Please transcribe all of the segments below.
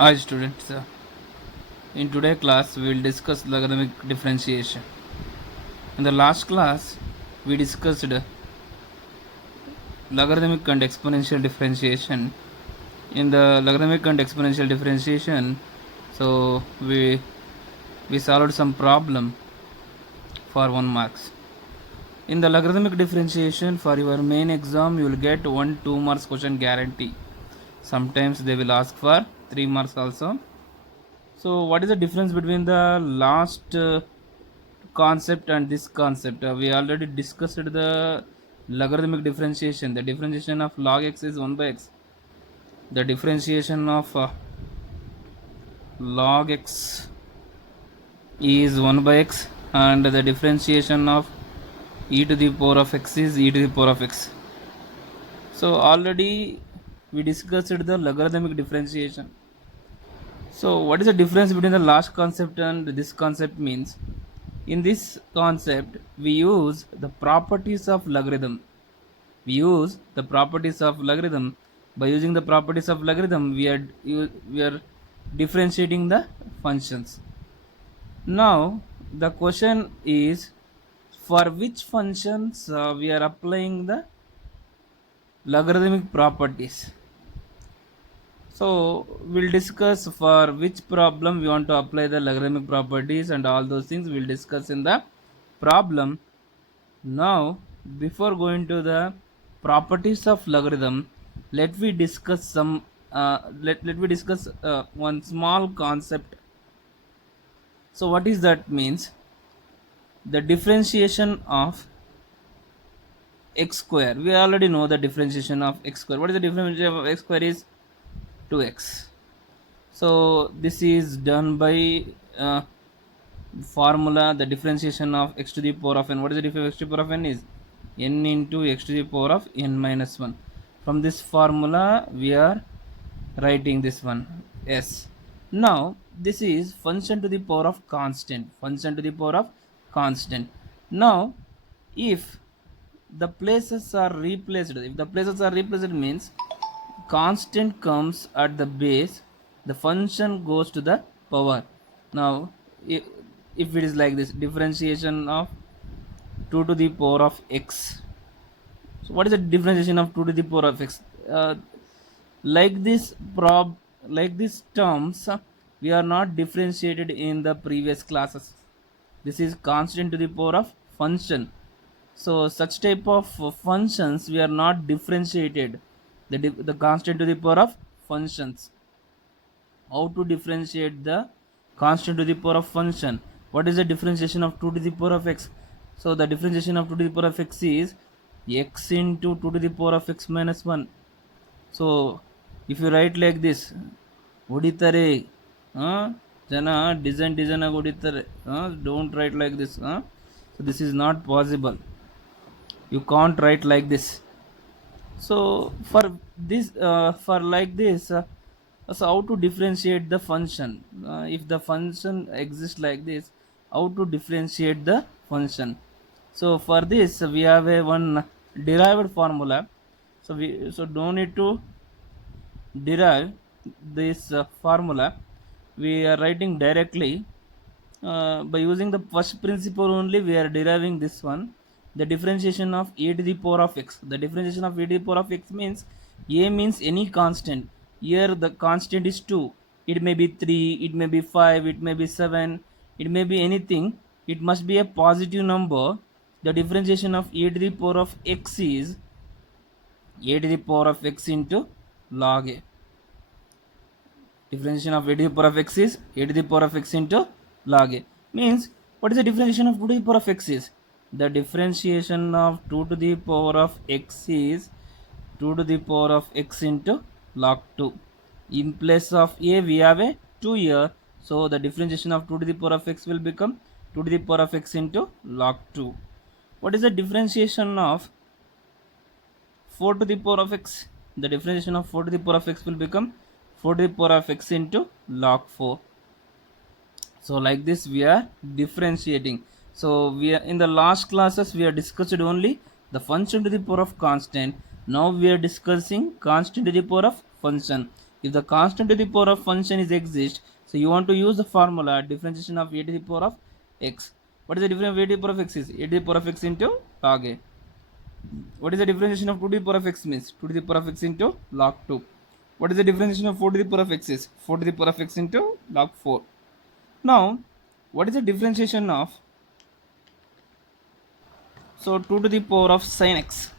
Hi students, in today's class we will discuss logarithmic differentiation. In the last class we discussed logarithmic and exponential differentiation. In the logarithmic and exponential differentiation, so we solved some problem for 1 marks. In the logarithmic differentiation for your main exam you will get 1 2 marks question guarantee. Sometimes they will ask for 3 marks also. So what is the difference between the last concept and this concept? We already discussed the logarithmic differentiation. The differentiation of log x is 1 by x. The differentiation of log x is 1 by x, and the differentiation of e to the power of x is e to the power of x. So already we discussed the logarithmic differentiation. So what is the difference between the last concept and this concept means? In this concept, we use the properties of logarithm. We use the properties of logarithm. By using the properties of logarithm, we are differentiating the functions. Now, the question is for which functions we are applying the logarithmic properties. So we'll discuss for which problem we want to apply the logarithmic properties and all those things we'll discuss in the problem. Now before going to the properties of logarithm, let we discuss some let me discuss one small concept. So what is that means? The differentiation of x square. We already know the differentiation of x square. What is the differentiation of x square is 2x. So this is done by formula, the differentiation of x to the power of n. What is the difference of x to the power of n is n into x to the power of n minus 1. From this formula we are writing this one s. Now this is function to the power of constant, function to the power of constant. Now if the places are replaced, if the places are replaced means constant comes at the base, the function goes to the power. Now if it is like this, differentiation of 2 to the power of x. So what is the differentiation of 2 to the power of x? Like this like these terms we are not differentiated in the previous classes. This is constant to the power of function. So such type of functions we are not differentiated. The constant to the power of functions. How to differentiate the constant to the power of function? What is the differentiation of 2 to the power of x? So the differentiation of 2 to the power of x is x into 2 to the power of x minus 1. So if you write like this, ಹೊಡಿತಾರೆ ಜನ design ಆಗಿ ಹೊಡಿತಾರೆ, don't write like this. So this is not possible. You can't write like this. So for this for like this, so how to differentiate the function? If the function exists like this, how to differentiate the function? So for this we have a one derived formula. So don't need to derive this formula. We are writing directly by using the first principle only. We are deriving this one, the differentiation of a to the power of x. The differentiation of a to the power of x means a means any constant. Here the constant is 2. It may be 3, it may be 5, it may be 7, it may be anything. It must be a positive number. The differentiation of a to the power of x is a to the power of x into log a. Differentiation of a to the power of x is a to the power of x into log a. Means what is the differentiation of 2 to the power of x is? The differentiation of 2 to the power of x is 2 to the power of x into log 2. In place of a we have a 2 here. So the differentiation of 2 to the power of x will become 2 to the power of x into log 2. What is the differentiation of 4 to the power of x? The differentiation of 4 to the power of x will become 4 to the power of x into log 4. So like this we are differentiating. So we are in the last classes we are discussed only the function to the power of constant. Now we are discussing constant to the power of function. If the constant to the power of function is exist, so you want to use the formula differentiation of a to the power of x. What is the difference of a to the power of x is a to the power of x into log a. What is the differentiation of 2 to the power of x means 2 to the power of x into log 2. What is the differentiation of 4 to the power of x is 4 to the power of x into log 4. Now what is the differentiation of, so 2 to the power of sin x,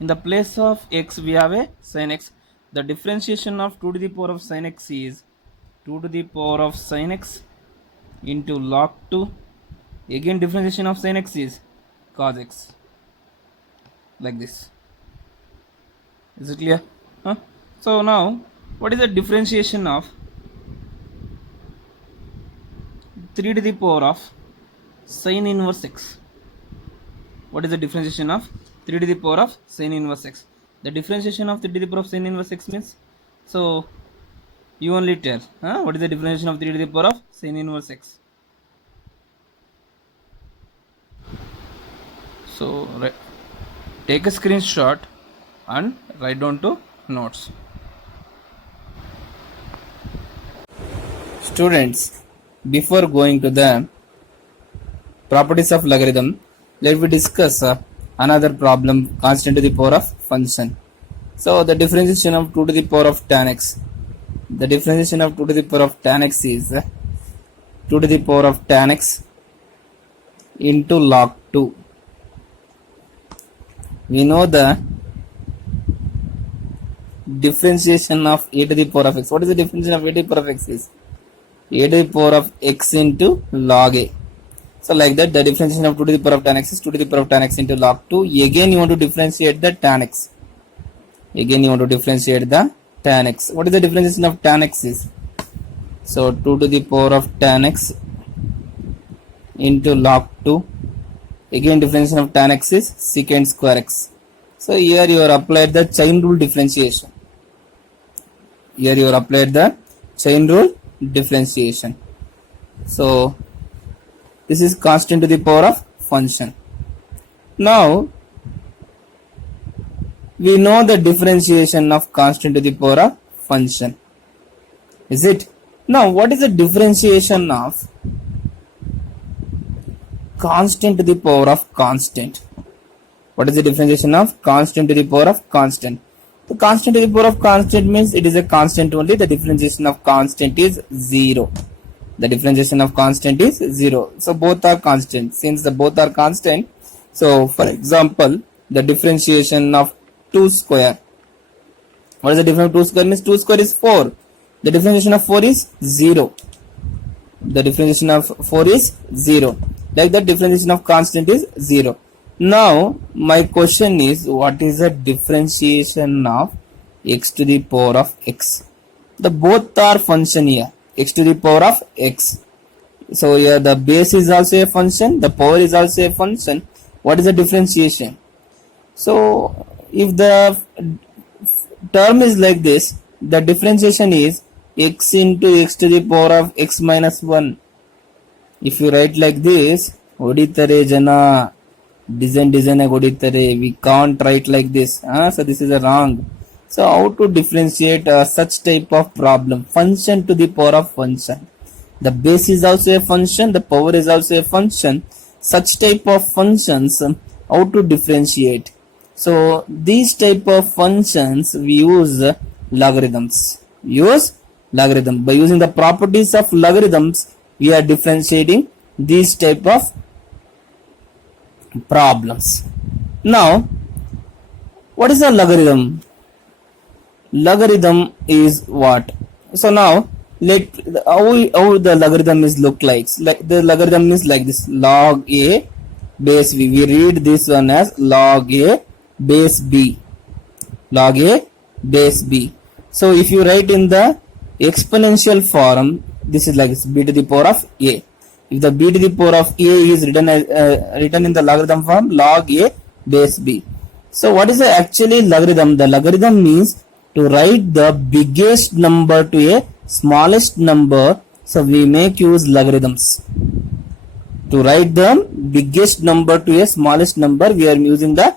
in the place of x we have a sin x. The differentiation of 2 to the power of sin x is 2 to the power of sin x into log 2. Again differentiation of sin x is cos x, like this. Is it clear? So now what is the differentiation of 3 to the power of sin inverse x? What is the differentiation of 3 to the power of sin inverse x? The differentiation of 3 to the power of sin inverse x means, so you only tell what is the differentiation of 3 to the power of sin inverse x. So take a screenshot and write down to notes. Students, before going to the properties of logarithm, let me discuss another problem, constant to the power of function. So the differentiation of 2 to the power of tan x. The differentiation of 2 to the power of tan x is 2 to the power of tan x into log 2. We know the differentiation of a to the power of x. What is the differentiation of a to the power of x is a to the power of x into log a. So like that, the differentiation of 2 to the power of tan x is 2 to the power of tan x into log 2. Again you want to differentiate the tan x. Again you want to differentiate the tan x. What is the differentiation of tan x is? So 2 to the power of tan x into log 2. Again differentiation of tan x is secant square x. So here you are applied the chain rule differentiation. Here you are applied the chain rule differentiation. So this is constant to the power of function. Now we know the differentiation of constant to the power of function. Is it? Now what is the differentiation of constant to the power of constant? What is the differentiation of constant to the power of constant? The constant to the power of constant means it is a constant only. The differentiation of constant is 0. The differentiation of constant is 0. So both are constant. Since the both are constant, so for example, the differentiation of 2 square. What is the difference of 2 square means? 2 square is 4. The differentiation of 4 is 0. The differentiation of 4 is 0. Like that, differentiation of constant is 0. Now my question is, what is the differentiation of x to the power of x? The both are function here, x to the power of x. So here the base is also a function, the power is also a function. What is the differentiation? So if the term is like this, the differentiation is x into x to the power of x minus 1. If you write like this, ಹೊಡಿತಾರೆ ಜನ design ಆಗಿ ಹೊಡಿತಾರೆ. We can't write like this. So this is a wrong. So how to differentiate such type of problem? Function to the power of function. The base is also a function, the power is also a function. Such type of functions, how to differentiate? So these type of functions we use logarithms. By using the properties of logarithms, we are differentiating these type of problems. Now what is a logarithm? Logarithm is what? So now let how the logarithm is look like. Like the logarithm is like this: log a base b. We read this one as log a base b. Log a base b. So if you write in the exponential form, this is like this: b to the power of a. If the b to the power of a is written in the logarithm form, log a base b. So what is the actually logarithm? The logarithm means to write the biggest number to a smallest number. So we make use logarithms. To write the biggest number to a smallest number, we are using the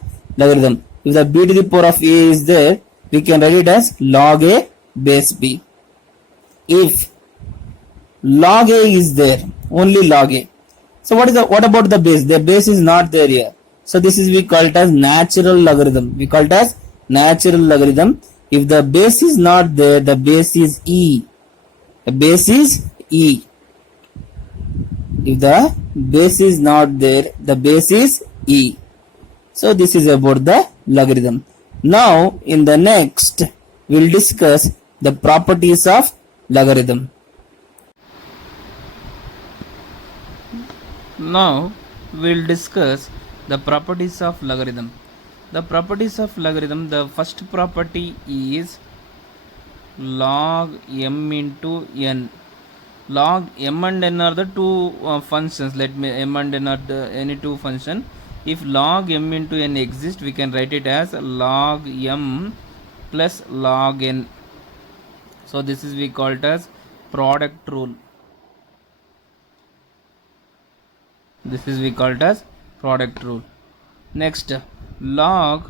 logarithm. If the b to the power of a is there, we can write it as log a base b. If log a is there, only log a. So what about the base? The base is not there here. So this is we call it as natural logarithm. We call it as natural logarithm. If the base is not there, the base is e. The base is e. If the base is not there, the base is e. So this is about the logarithm. Now in the next we'll discuss the properties of logarithm. Now we'll discuss the properties of logarithm. The properties of logarithm, the first property is log m into n. Log m and n are the two functions. Let me m and n are the any two function. If log m into n exists, we can write it as log m plus log n. So this is we call it as product rule. This is we call it as product rule. Next, log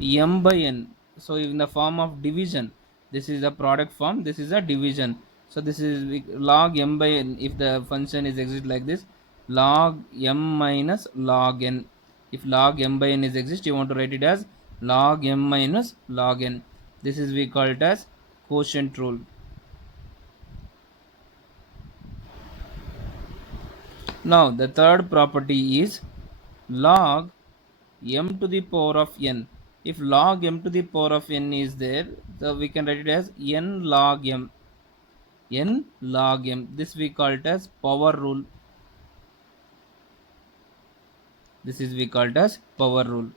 m by n. So in the form of division, this is the product form, this is a division. So this is log m by n. If the function is exist like this, log m minus log n. If log m by n is exist, you want to write it as log m minus log n. This is we call it as quotient rule. Now the third property is log m to the power of n. If log m to the power of n is there, so we can write it as n log m. N log m. This we call it as power rule. This is we call it as power rule.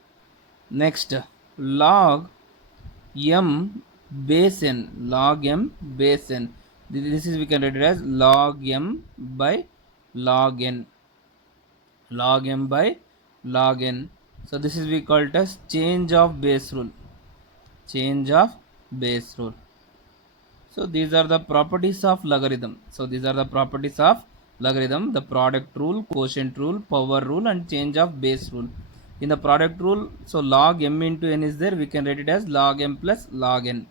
Next, log m base n. Log m base n. This is we can write it as log m by log n. Log m by log n. So this is we call it as change of base rule. Change of base rule. So these are the properties of logarithm. So these are the properties of logarithm: the product rule, quotient rule, power rule, and change of base rule. In the product rule, so log m into n is there, we can write it as log m plus log n.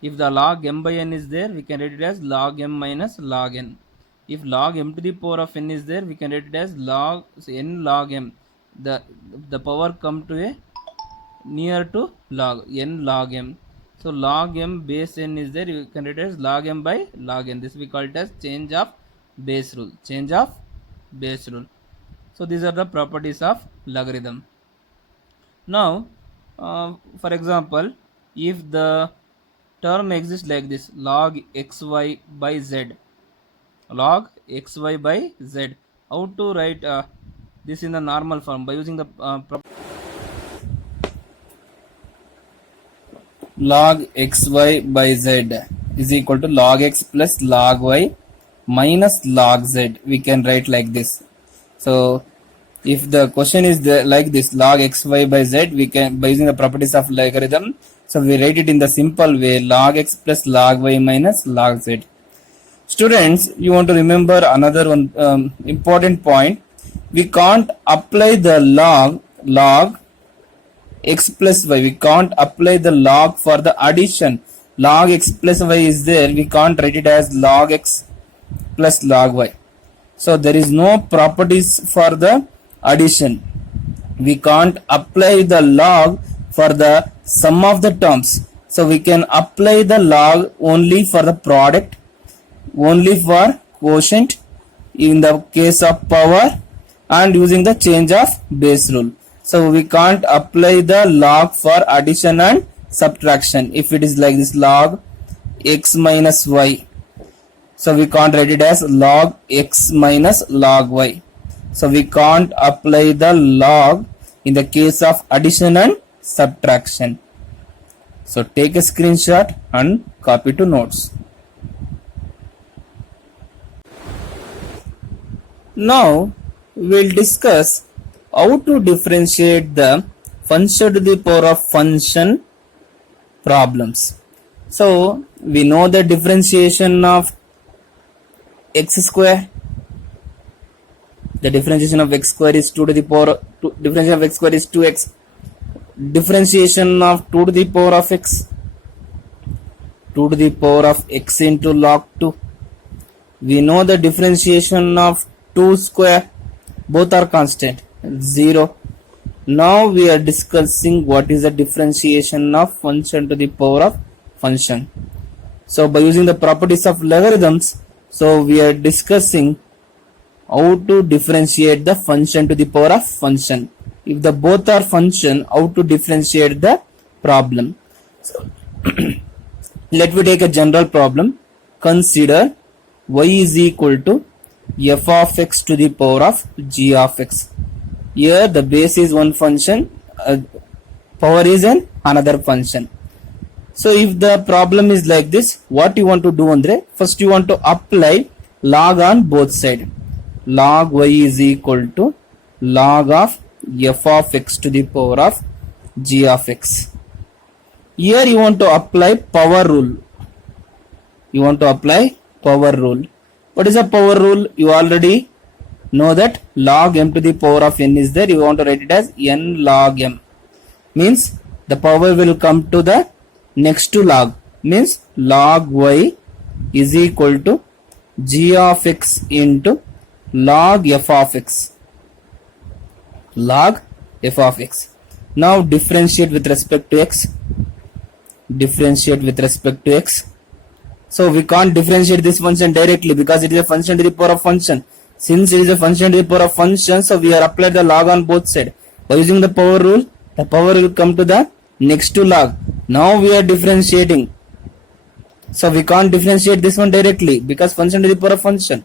If the log m by n is there, we can write it as log m minus log n. If log m to the power of n is there, we can write it as log n log m. The power come to a near to log n log m. So log m base n is there, you can write it as log m by log n. This we call it as change of base rule. Change of base rule. So these are the properties of logarithm. Now for example, if the term exists like this, log xy by z, log xy by z, how to write this in the normal form? By using the log xy by z is equal to log x plus log y minus log z. We can write like this. So if the question is like this, log xy by z, we can, by using the properties of logarithm, so we write it in the simple way, log x plus log y minus log z. Students, you want to remember another one important point. We can't apply the log x plus y. We can't apply the log for the addition. Log x plus y is there. We can't write it as log x plus log y. So there is no properties for the addition. We can't apply the log for the sum of the terms. So we can apply the log only for the product, only for quotient in the case of power, and using the change of base rule. So we can't apply the log for addition and subtraction. If it is like this, log x minus y, so we can't write it as log x minus log y. So we can't apply the log in the case of addition and subtraction. So take a screenshot and copy to notes. Now we'll discuss how to differentiate the function to the power of function problems. So we know the differentiation of x square. The differentiation of x square is 2 to the power, differentiation of x square is 2x. Differentiation of 2 to the power of x, 2 to the power of x into log 2. We know the differentiation of 2 square, both are constant, 0. Now we are discussing what is the differentiation of function to the power of function. So by using the properties of logarithms, so we are discussing how to differentiate the function to the power of function. If the both are function, how to differentiate the problem. So let me take a general problem. Consider y is equal to f of x to the power of g of x. Here the base is one function, power is another function. So if the problem is like this, what you want to do andre, first you want to apply log on both sides. Log y is equal to log of f of x to the power of g of x. Here you want to apply power rule. You want to apply power rule. What is a power rule? You already know that log m to the power of n is there. You want to write it as n log m. Means the power will come to the next to log. Means log y is equal to g of x into log f of x. Log f of x. Now differentiate with respect to x. Differentiate with respect to x. So we can't differentiate this function directly because it is a function to the power of function. Since it is a function to the power of function, so we are applied the log on both sides. By using the power rule, the power will come to the next to log. Now we are differentiating. So we can't differentiate this one directly because function to the power of function.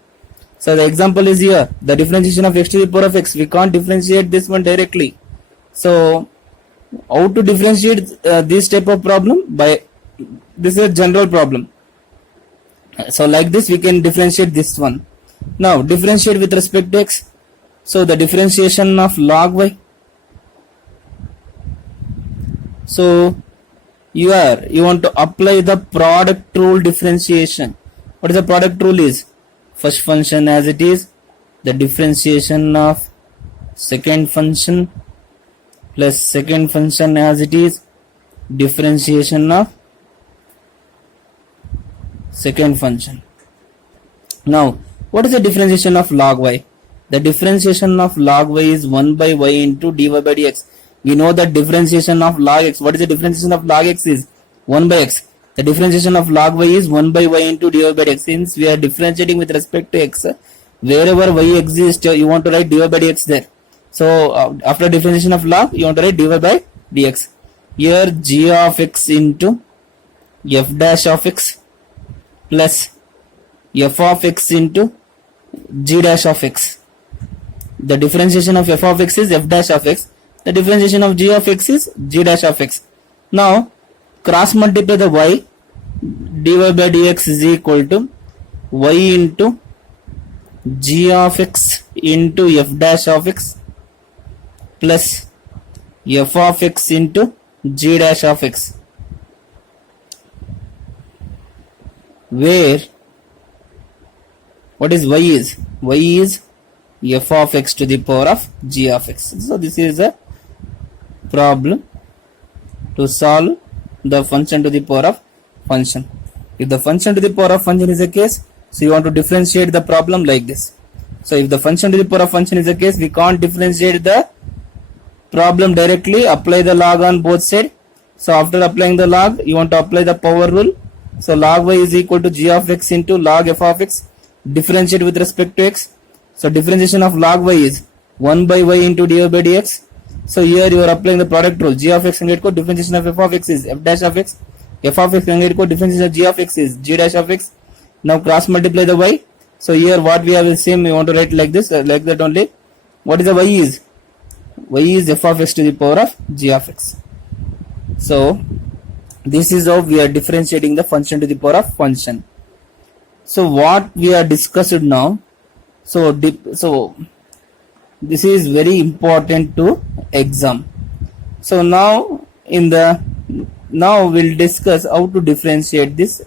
So the example is here. The differentiation of x to the power of x. We can't differentiate this one directly. So how to differentiate this type of problem? By this is a general problem. So like this we can differentiate this one. Now differentiate with respect to x. So the differentiation of log y. So you want to apply the product rule differentiation. What is the product rule is? First function as it is, the differentiation of second function plus second function as it is, differentiation of second function. Now what is the differentiation of log y? The differentiation of log y is 1 by y into dy by dx. We know that differentiation of log x. What is the differentiation of log x is? 1 by x. The differentiation of log y is 1 by y into dy by dx. Since we are differentiating with respect to x, wherever y exists, you want to write dy by dx there. So after differentiation of log, you want to write dy by dx. Here g of x into f dash of x plus f of x into g dash of x. The differentiation of f of x is f dash of x. The differentiation of g of x is g dash of x. Now cross multiply the y. Dy by dx is equal to y into g of x into f dash of x plus f of x into g dash of x, where what is y is? Y is f of x to the power of g of x. So this is a problem to solve the function to the power of function. If the function to the power of function is a case, so you want to differentiate the problem like this. So if the function to the power of function is a case, we can't differentiate the problem directly. Apply the log on both sides. So after applying the log, you want to apply the power rule. So log y is equal to g of x into log f of x. Differentiate with respect to x. So differentiation of log y is 1 by y into dy by dx. So here you are applying the product rule. G of x can get code, differentiation of f of x is f dash of x. F of x can get code, differentiation of g of x is g dash of x. Now cross multiply the y. So here what we have is same. We want to write like this, like that only. What is the y is? Y is f of x to the power of g of x. So this is how we are differentiating the function to the power of function. So what we are discussed now. So this is very important to exam. So now we'll discuss how to differentiate this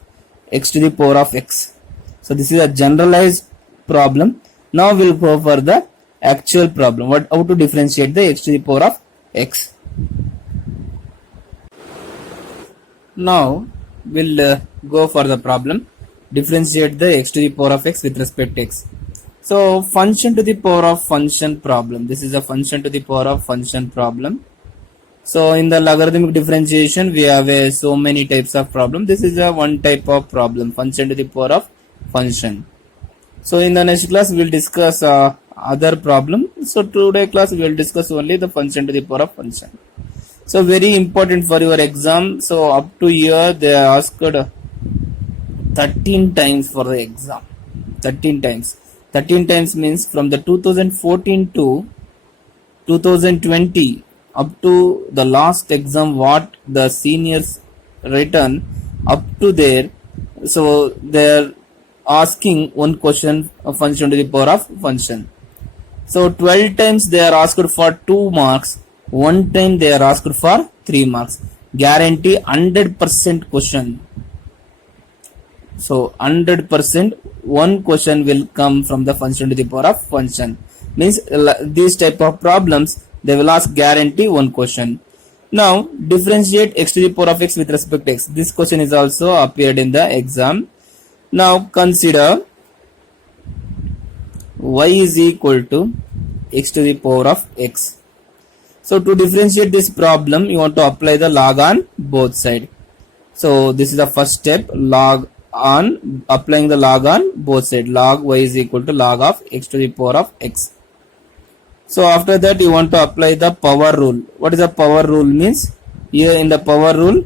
x to the power of x. So this is a generalized problem. Now we'll go for the actual problem. How to differentiate the x to the power of x. Now we'll go for the problem. Differentiate the x to the power of x with respect to x. So function to the power of function problem. This is a function to the power of function problem. So in the logarithmic differentiation, we have so many types of problem. This is a one type of problem, function to the power of function. So in the next class, we will discuss other problem. So today class, we will discuss only the function to the power of function. So very important for your exam. So up to here, they are asked 13 times for the exam. 13 times. 13 times means from the 2014 to 2020 up to the last exam what the seniors written up to there. So they are asking one question of function to the power of function. So 12 times they are asked for 2 marks. One time they are asked for 3 marks. Guarantee 100% question. So 100% one question will come from the function to the power of function. Means these type of problems they will ask guarantee one question. Now differentiate x to the power of x with respect to x. This question is also appeared in the exam. Now consider y is equal to x to the power of x. So to differentiate this problem, you want to apply the log on both sides. So this is the first step, log on, applying the log on both sides. Log y is equal to log of x to the power of x. So after that you want to apply the power rule. What is the power rule means? Here in the power rule,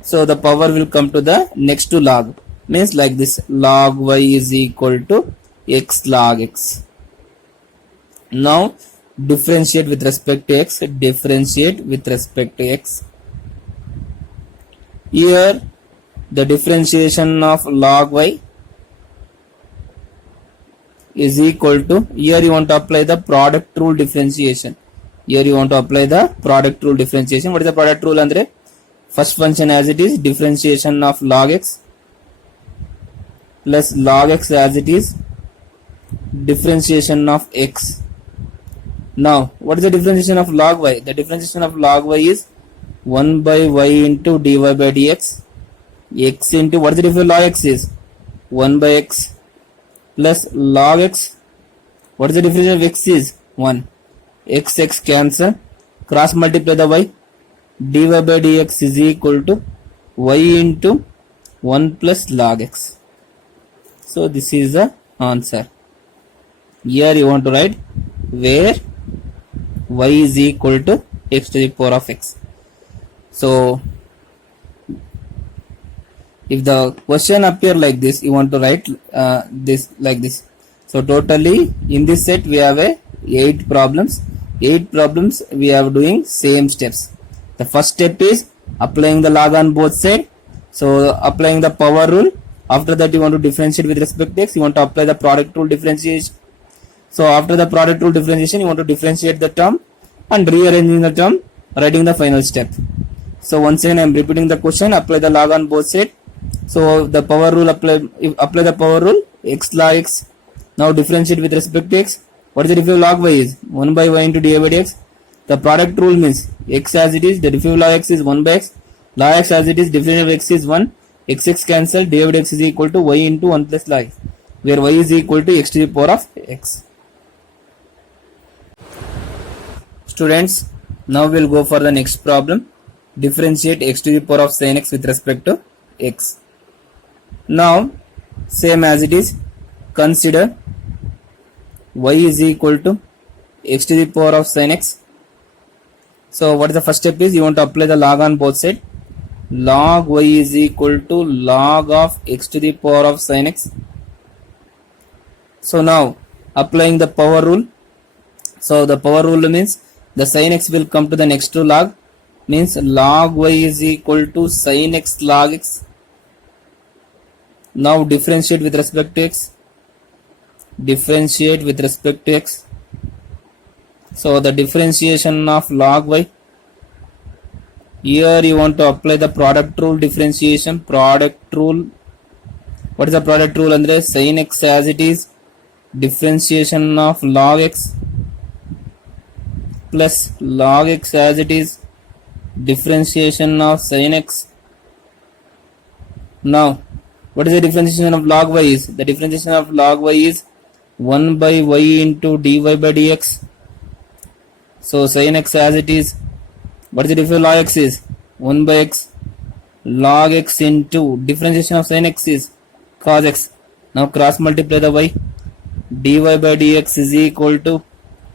so the power will come to the next to log. Means like this, log y is equal to x log x. Now differentiate with respect to x. Differentiate with respect to x. Here the differentiation of log y is equal to, here you want to apply the product rule differentiation. Here you want to apply the product rule differentiation. What is the product rule andre? First function as it is, differentiation of log x plus log x as it is, differentiation of x. Now what is the differentiation of log y? The differentiation of log y is 1 by y into dy by dx, x into, what is the difference of log x is? 1 by x plus log x, what is the difference of x is? 1. X cancel, cross multiply the y, dy by dx is equal to y into 1 plus log x. So this is the answer. Here you want to write where y is equal to x to the power of x. So if the question appear like this, you want to write this like this. So totally in this set we have 8 problems. 8 problems we are doing same steps. The first step is applying the log on both sides. So applying the power rule. After that you want to differentiate with respect to x. You want to apply the product rule differentiation. So after the product rule differentiation, you want to differentiate the term and rearranging the term, writing the final step. So once again I am repeating the question. Apply the log on both sides. So the power rule, apply the power rule, x log x. Now differentiate with respect to x. What is the difference of log y is? 1 by y into dy by dx. The product rule means x as it is, the difference of log x is 1 by x. Log x as it is, difference of x is 1. X cancel, dy by dx is equal to y into 1 plus log x, where y is equal to x to the power of x. Students, now we will go for the next problem. Differentiate x to the power of sin x with respect to x. Now same as it is, consider y is equal to x to the power of sin x. So what is the first step is, you want to apply the log on both sides. Log y is equal to log of x to the power of sin x. So now applying the power rule. So the power rule means the sin x will come to the next to log, means log y is equal to sin x log x. Now differentiate with respect to x. Differentiate with respect to x. So the differentiation of log y. Here you want to apply the product rule differentiation. Product rule. What is the product rule andre? Sin x as it is, differentiation of log x plus log x as it is, differentiation of sin x. Now What is the differentiation of log y is? The differentiation of log y is 1 by y into dy by dx. So sin x as it is. What is the difference log x is? 1 by x log x into differentiation of sin x is cos x. Now cross multiply the y. Dy by dx is equal to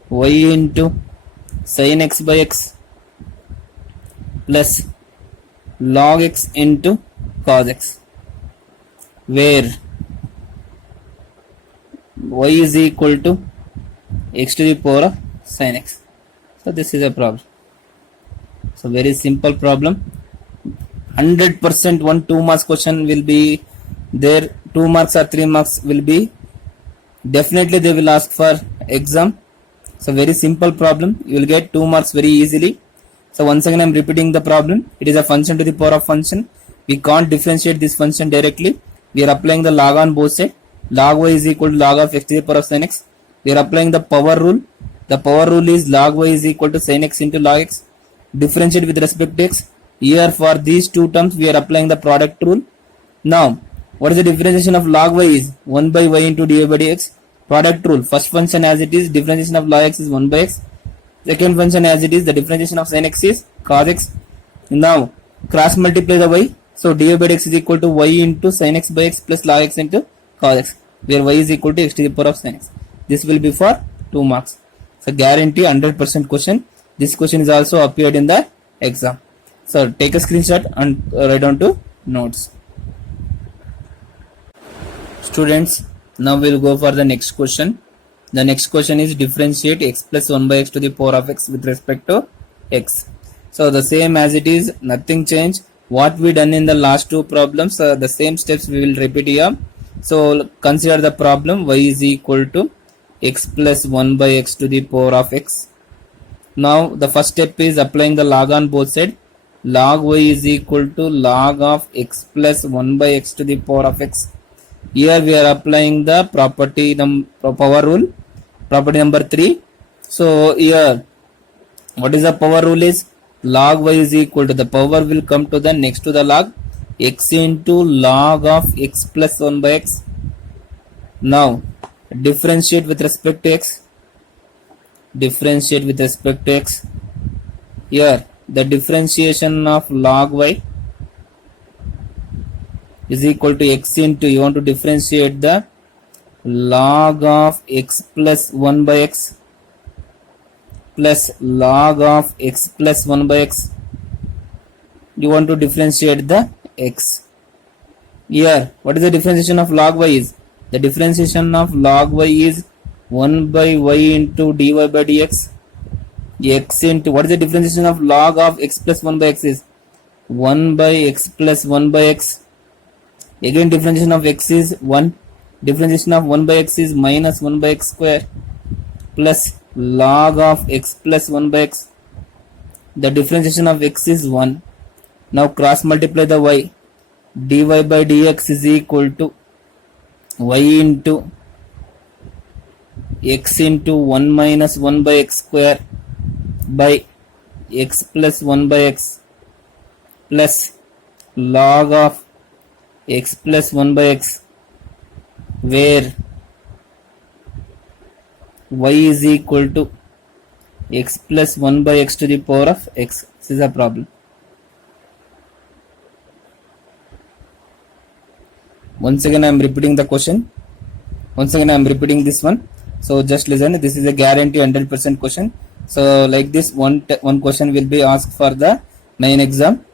y into sin x by x plus log x into cos x, where y is equal to x to the power of sin x. So this is a problem. So very simple problem. 100% 2 marks question will be there. 2 marks or 3 marks will be definitely they will ask for exam. So very simple problem. You will get 2 marks very easily. So once again I am repeating the problem. It is a function to the power of function. We can't differentiate this function directly. We are applying the log on both sides. Log y is equal to log of x to the power of sin x. We are applying the power rule. The power rule is log y is equal to sin x into log x. Differentiate with respect to x. Here for these two terms we are applying the product rule. Now what is the differentiation of log y is 1 by y into dy by dx. Product rule. First function as it is, differentiation of log x is 1 by x. Second function as it is, the differentiation of sin x is cos x. Now cross multiply the y. So dy by dx is equal to y into sin x by x plus log x into cos x, where y is equal to x to the power of sin x. This will be for 2 marks. So guarantee 100% question. This question is also appeared in the exam. So take a screenshot and write down to notes. Students, now we will go for the next question. The next question is differentiate x plus 1 by x to the power of x with respect to x. So the same as it is, nothing changed. What we done in the last two problems, the same steps we will repeat here. So consider the problem y is equal to x plus 1 by x to the power of x. Now the first step is applying the log on both sides. Log y is equal to log of x plus 1 by x to the power of x. Here we are applying the power rule, property number 3. So here what is the power rule is, log y is equal to, the power will come to the next to the log, x into log of x plus 1 by x. Now differentiate with respect to x. Differentiate with respect to x. Here the differentiation of log y is equal to x into, you want to differentiate the log of x plus 1 by x plus log of x plus 1 by x. You want to differentiate the x. Here what is the differentiation of log y is? The differentiation of log y is 1 by y into dy by dx. X into, what is the differentiation of log of x plus 1 by x is 1 by x plus 1 by x. Again differentiation of x is 1. Differentiation of 1 by x is minus 1 by x square plus log of x plus 1 by x. The differentiation of x is 1. Now cross multiply the y. Dy by dx is equal to y into x into 1 minus 1 by x square by x plus 1 by x plus log of x plus 1 by x, where y is equal to x plus 1 by x to the power of x. This is a problem. Once again I am repeating the question. Once again I am repeating this one. So just listen. This is a guarantee 100% question. So like this one question will be asked for the main exam.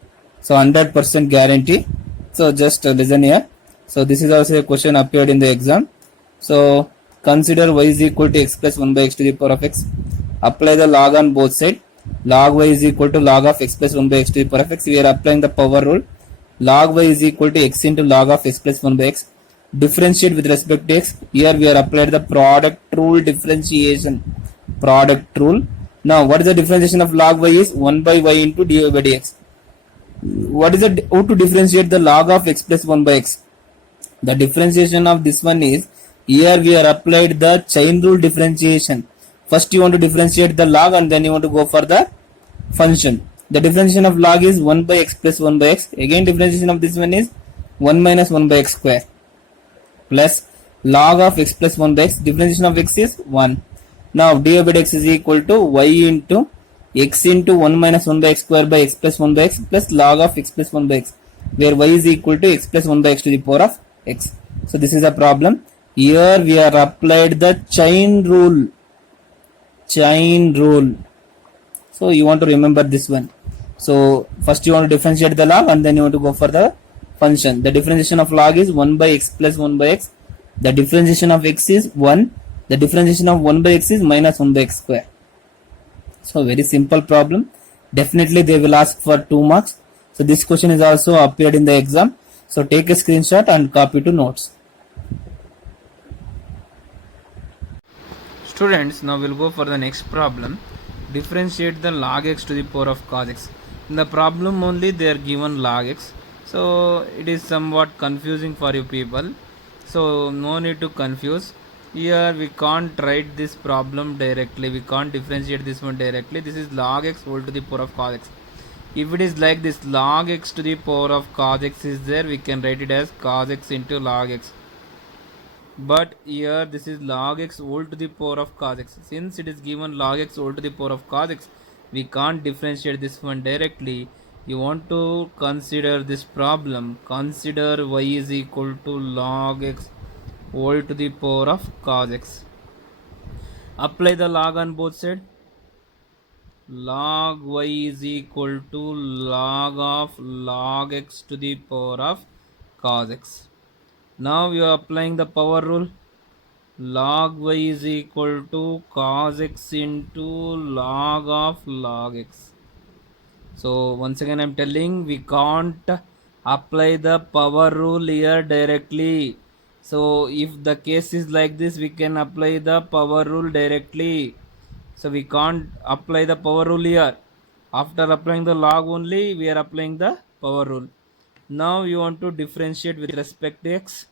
So 100% guarantee. So just listen here. So this is also a question appeared in the exam. So consider y is equal to x plus 1 by x to the power of x. Apply the log on both sides. Log y is equal to log of x plus 1 by x to the power of x. We are applying the power rule. Log y is equal to x into log of x plus 1 by x. Differentiate with respect to x. Here we are applied the product rule differentiation. Product rule. Now what is the differentiation of log y is 1 by y into dy by dx. What is the, how to differentiate the log of x plus 1 by x? The differentiation of this one is, here we are applied the chain rule differentiation. First you want to differentiate the log and then you want to go for the function. The differentiation of log is 1 by x plus 1 by x. Again differentiation of this one is 1 minus 1 by x square plus log of x plus 1 by x. Differentiation of x is 1. Now dy by dx is equal to y into x into 1 minus 1 by x square by x plus 1 by x plus log of x plus 1 by x, where y is equal to x plus 1 by x to the power of x. So this is a problem. Here we are applied the chain rule. So you want to remember this one. So first you want to differentiate the log and then you want to go for the function. The differentiation of log is 1 by x plus 1 by x. The differentiation of x is 1. The differentiation of 1 by x is minus 1 by x square. So very simple problem. Definitely they will ask for 2 marks. So this question is also appeared in the exam. So take a screenshot and copy to notes. Students, now we'll go for the next problem. Differentiate the log x to the power of cos x. In the problem only they are given log x. So it is somewhat confusing for you people. So no need to confuse. Here we can't write this problem directly. We can't differentiate this one directly. This is log x whole to the power of cos x. If it is like this, log x to the power of cos x is there, we can write it as cos x into log x. But here this is log x whole to the power of cos x. Since it is given log x whole to the power of cos x, we can't differentiate this one directly. You want to consider this problem. Consider y is equal to log x whole to the power of cos x. Apply the log on both sides. Log y is equal to log of log x to the power of cos x. Now you are applying the power rule. Log y is equal to cos x into log of log x. So once again I am telling, we can't apply the power rule here directly. So if the case is like this, we can apply the power rule directly. So we can't apply the power rule here. After applying the log only, we are applying the power rule. Now you want to differentiate with respect to x.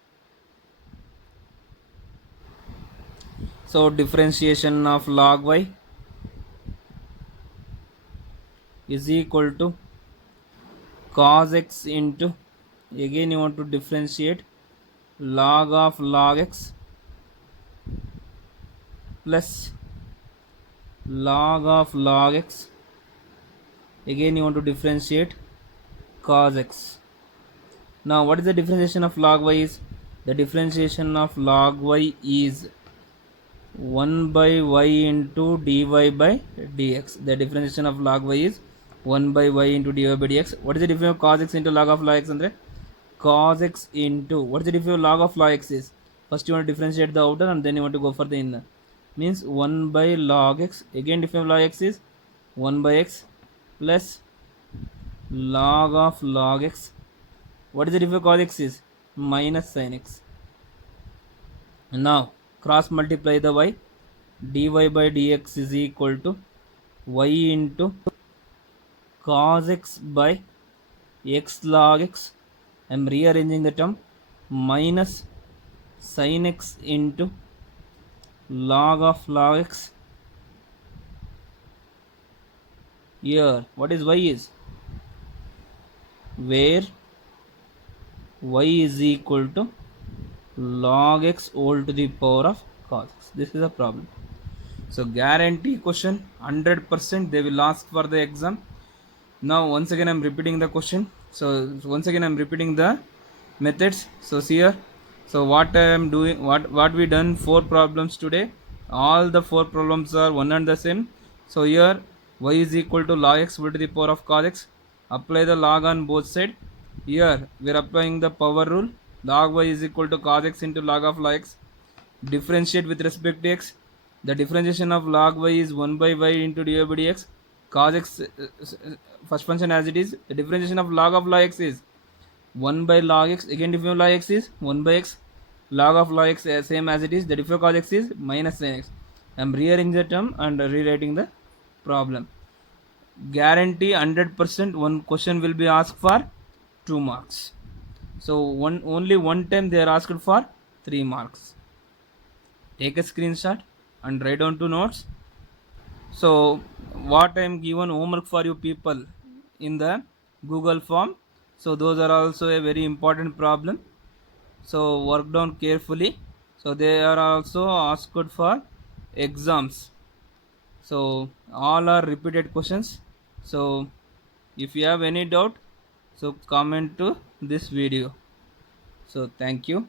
So differentiation of log y is equal to cos x into, again you want to differentiate log of log x plus log of log x, again you want to differentiate cos x. Now what is the differentiation of log y is? The differentiation of log y is 1 by y into dy by dx. The differentiation of log y is 1 by y into dy by dx. What is the difference of cos x into log of log x? Andre cos x into, what is the difference of log of log x is? First you want to differentiate the outer and then you want to go for the inner. Means 1 by log x, again difference of log x is 1 by x plus log of log x. What is the difference of cos x is? Minus sin x. Now cross multiply the y. Dy by dx is equal to y into cos x by x log x. I am rearranging the term, minus sin x into log of log x. Here what is y is? Where y is equal to log x whole to the power of cos x. This is a problem. So guarantee question 100% they will ask for the exam. Now once again I am repeating the question. So once again I am repeating the methods. So see here. So what I am doing, what we done 4 problems today. All the 4 problems are one and the same. So here y is equal to log x whole to the power of cos x. Apply the log on both sides. Here we are applying the power rule. Log y is equal to cos x into log of log x. Differentiate with respect to x. The differentiation of log y is 1 by y into dy by dx. Cos x, first function as it is. The differentiation of log x is 1 by log x. Again difference of log x is 1 by x. Log of log x same as it is. The difference of cos x is minus sin x. I am rearranging the term and rewriting the problem. Guarantee 100% one question will be asked for 2 marks. So only one time they are asked for 3 marks. Take a screenshot and write down 2 notes. So what I am given homework for you people in the Google form. So those are also a very important problem. So work down carefully. So they are also asked for exams. So all are repeated questions. So if you have any doubt, so comment to this video. So thank you.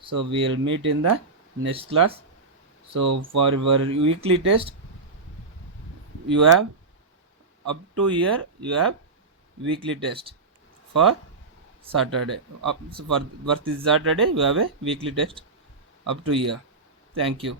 So we'll meet in the next class. So for your weekly test, you have up to here, you have weekly test for Saturday. So for this Saturday, you have a weekly test up to here. Thank you.